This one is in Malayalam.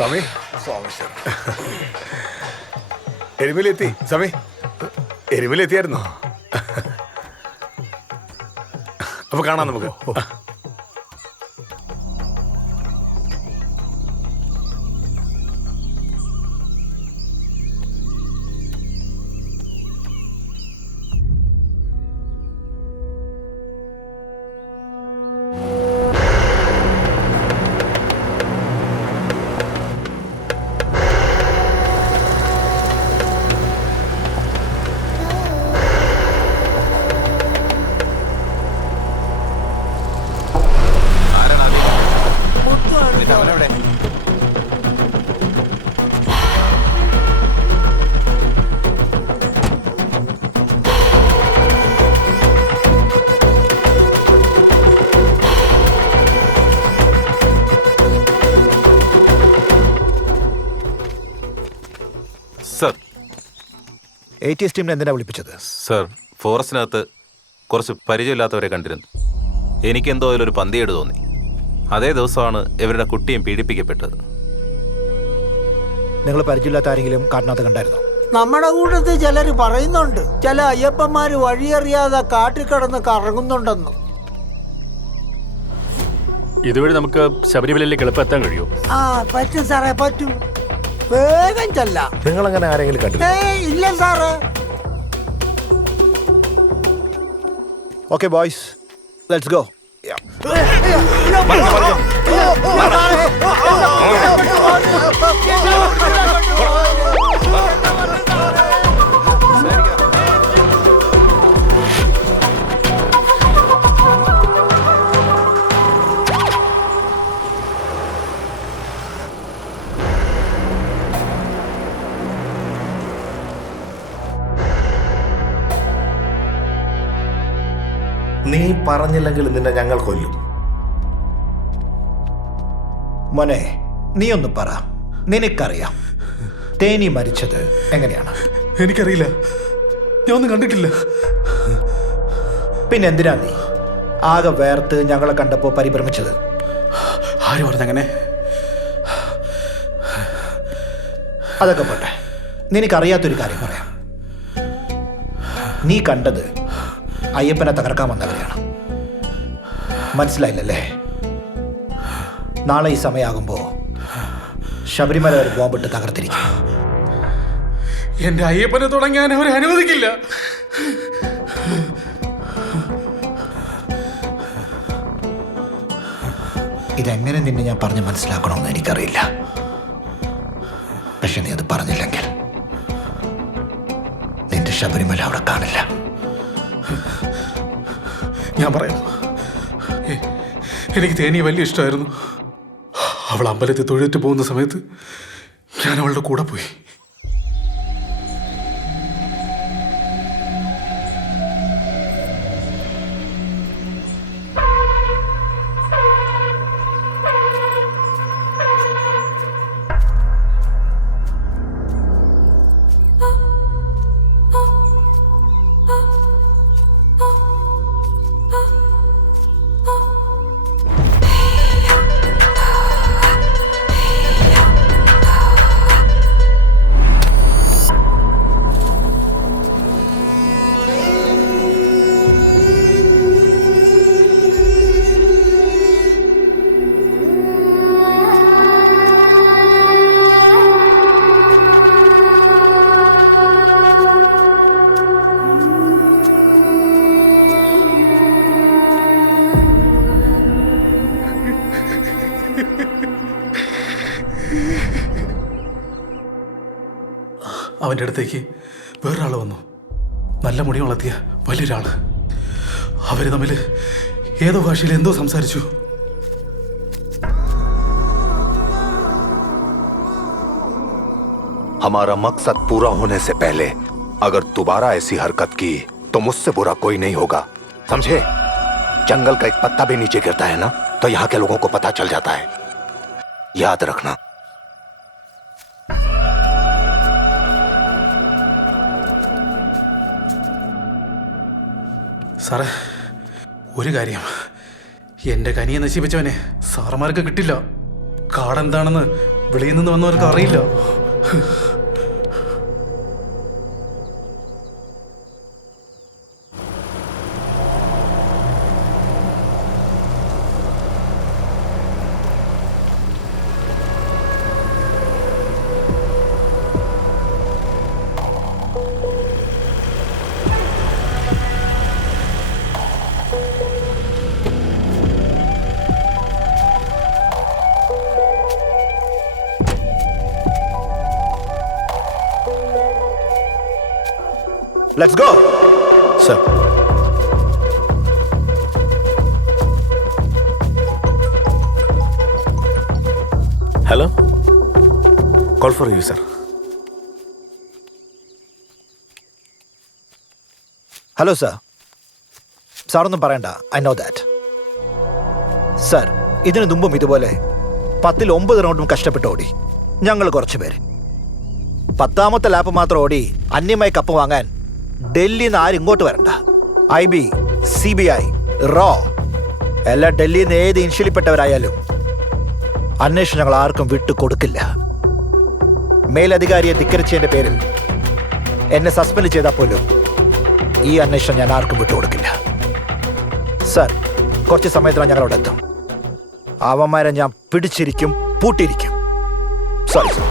സ്വാമി എരുമയിലെത്തി. സ്വാമി എരുമയിലെത്തിയായിരുന്നോ? അപ്പൊ കാണാം നമുക്ക്. സർ, ATS ടീമിനെ എന്തിനാ വിളിപ്പിച്ചത്? സർ, ഫോറസ്റ്റിനകത്ത് കുറച്ച് പരിചയമില്ലാത്തവരെ കണ്ടിരുന്നു. എനിക്കെന്തോ അതിലൊരു പന്തിയേട് തോന്നി. അതേ ദിവസമാണ് ഇവരുടെ കുട്ടിയും പീഡിപ്പിക്കപ്പെട്ടത്. നിങ്ങൾ പരിചയമില്ലാത്ത ആരെങ്കിലും കാട്ടിനകത്ത് കണ്ടായിരുന്നോ? നമ്മുടെ കൂട്ടത്തിൽ ചിലർ പറയുന്നുണ്ട് ചില അയ്യപ്പന്മാര് വഴിയറിയാതെ കാട്ടിക്കിടന്ന് കറങ്ങുന്നുണ്ടെന്ന്. ഇതുവഴി നമുക്ക് ശബരിമലയിലേക്ക് എളുപ്പം കഴിയും. ആ പറ്റും സാറേ, പറ്റും. വേഗം ചെല്ലാം. നിങ്ങൾ അങ്ങനെ ആരെങ്കിലും കണ്ടു? ഇല്ല സാറേ. Okay boys, let's go. നീ പറഞ്ഞില്ലെങ്കിൽ നിന്നെ ഞങ്ങൾ കൊല്ലും. മോനെ, നീ ഒന്ന് പറ, നിനക്കറിയാം തേനി മരിച്ചത് എങ്ങനെയാണ്? എനിക്കറിയില്ല, ഞാൻ ഒന്നും കണ്ടിട്ടില്ല. പിന്നെ എന്തിനാ നീ ആകെ വേർത്ത് ഞങ്ങളെ കണ്ടപ്പോ പരിഭ്രമിച്ചത്? ആര് പറഞ്ഞങ്ങനെ? അതൊക്കെ പോട്ടെ, നിനക്കറിയാത്തൊരു കാര്യം പറയാം. നീ കണ്ടത് അയ്യപ്പനെ തകർക്കാൻ വന്നവരെയാണ്. മനസ്സിലായില്ലല്ലേ? നാളെ ഈ സമയമാകുമ്പോ ശബരിമല ഒരു ബോംബിട്ട് തകർത്തിരിക്കും. എന്റെ അയ്യപ്പനെ തുടങ്ങാൻ അവരെ അനുവദിക്കില്ല. ഇതെങ്ങനെ നിന്നെ ഞാൻ പറഞ്ഞ് മനസ്സിലാക്കണമെന്ന് എനിക്കറിയില്ല. പക്ഷെ നീ അത് പറഞ്ഞില്ലെങ്കിൽ നിന്റെ ശബരിമല അവിടെ കാണില്ല. ഞാൻ പറയാം, എനിക്ക് തേനിയെ വലിയ ഇഷ്ടമായിരുന്നു. അവൾ അമ്പലത്തിൽ തൊഴുത്ത് പോകുന്ന സമയത്ത് ഞാൻ അവളുടെ കൂടെ പോയി. അവൻ്റെ അടുത്തേക്ക് വേറൊരാൾ വന്നു. നല്ല മുടി വളർത്തിയ വലിയൊരാള്. അവർ തമ്മിൽ ഏതോ ഭാഷയിൽ എന്തോ സംസാരിച്ചു. हमारा मकसद पूरा होने से पहले अगर दोबारा ऐसी हरकत की तो मुझसे बुरा कोई नहीं होगा, समझे? जंगल का एक पत्ता भी नीचे गिरता है ना तो यहाँ के लोगों को पता चल जाता है, याद रखना. സാറേ, ഒരു കാര്യം, എൻ്റെ കനിയെ നശിപ്പിച്ചവനെ സാറന്മാർക്ക് കിട്ടില്ല. കാർഡ് എന്താണെന്ന് വെളിയിൽ നിന്ന് വന്നവർക്ക് അറിയില്ല. Let's go. Sir. Hello, call for you sir. Hello sir. സാറൊന്നും പറയണ്ട, ഐ നോ ദാറ്റ്. സർ, ഇതിനു മുമ്പും ഇതുപോലെ 10ൽ 9 റൗണ്ടും കഷ്ടപ്പെട്ട് ഓടി ഞങ്ങൾ കുറച്ച് പേര്. 10ാമത്തെ ലാപ്പ് മാത്രം ഓടി അന്യമായി കപ്പ് വാങ്ങാൻ ഡൽഹിയിൽ നിന്ന് ആരും ഇങ്ങോട്ട് വരണ്ട. IB, CBI, റോ എല്ലാം ഡൽഹിയിൽ നിന്ന് ഏത് ഇൻഷ്യലിപ്പെട്ടവരായാലും അന്വേഷണം ഞങ്ങൾ ആർക്കും വിട്ടു കൊടുക്കില്ല. മേലധികാരിയെ ധിക്കരിച്ചതിന്റെ പേരിൽ എന്നെ സസ്പെൻഡ് ചെയ്താൽ പോലും ഈ അന്വേഷണം ഞാൻ ആർക്കും വിട്ടുകൊടുക്കില്ല. സർ, കുറച്ച് സമയത്തിലാണ് ഞങ്ങൾ അവിടെ എത്തും. അവന്മാരെ ഞാൻ പിടിച്ചിരിക്കും, പൂട്ടിയിരിക്കും. Sorry sir.